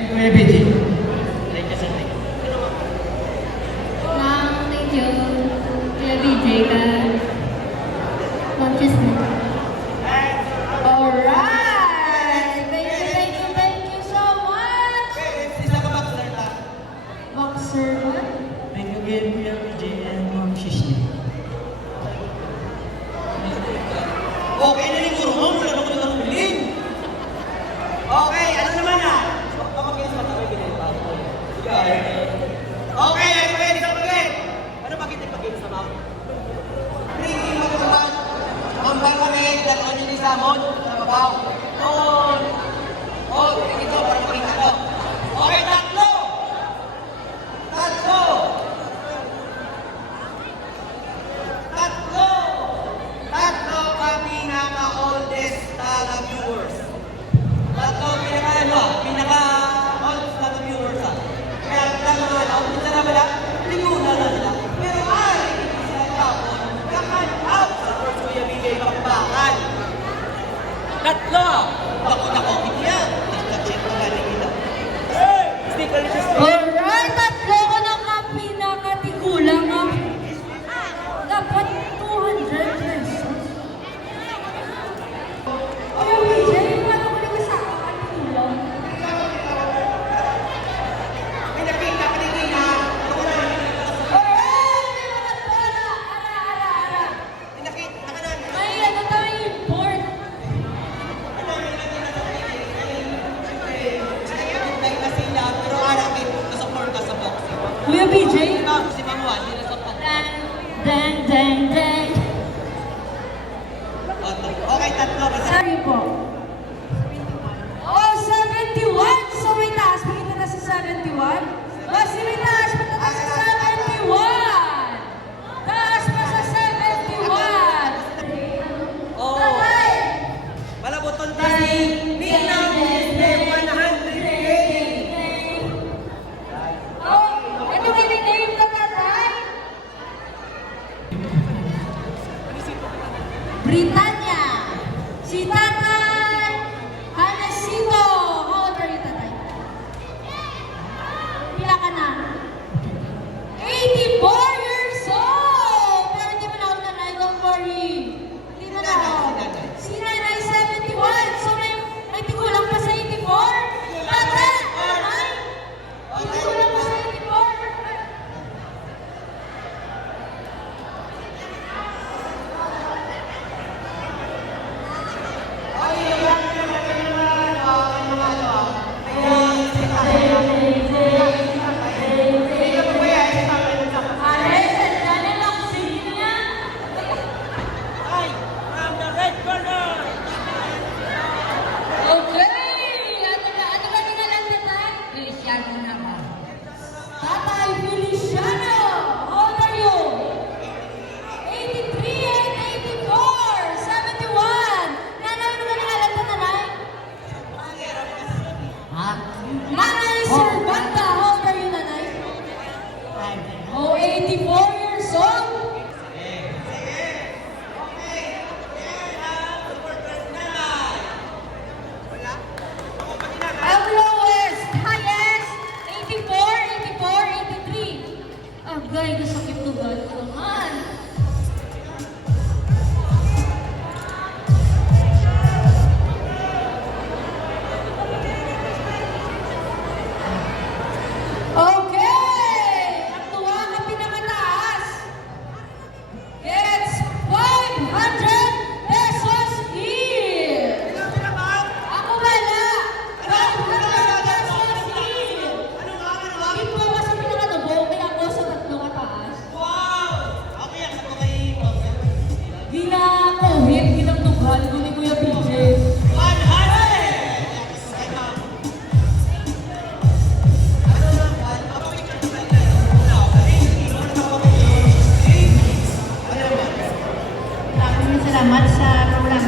Thank you, ABG. Thank you, sir. Thank you. Kuya BJ, Okay, ito kayo, isang pagkain. Ano bakit yung pagkain sa mouth? Hindi, hindi mo kumban. Kumban kami, dalawa niyo ni Samon, sa babaw. Tatlo! dang, dang, dang.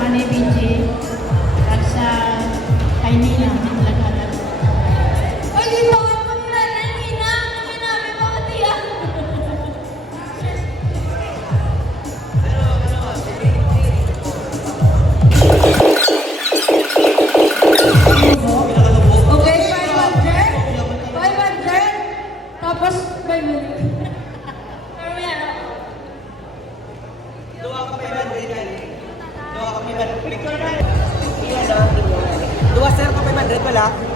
Manny BJ at sa kay Nina ng Lagada. Ay, di ba? Okay, 500? 500? Tapos, 500. escuela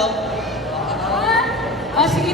nakapalo, Ah, sige,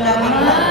una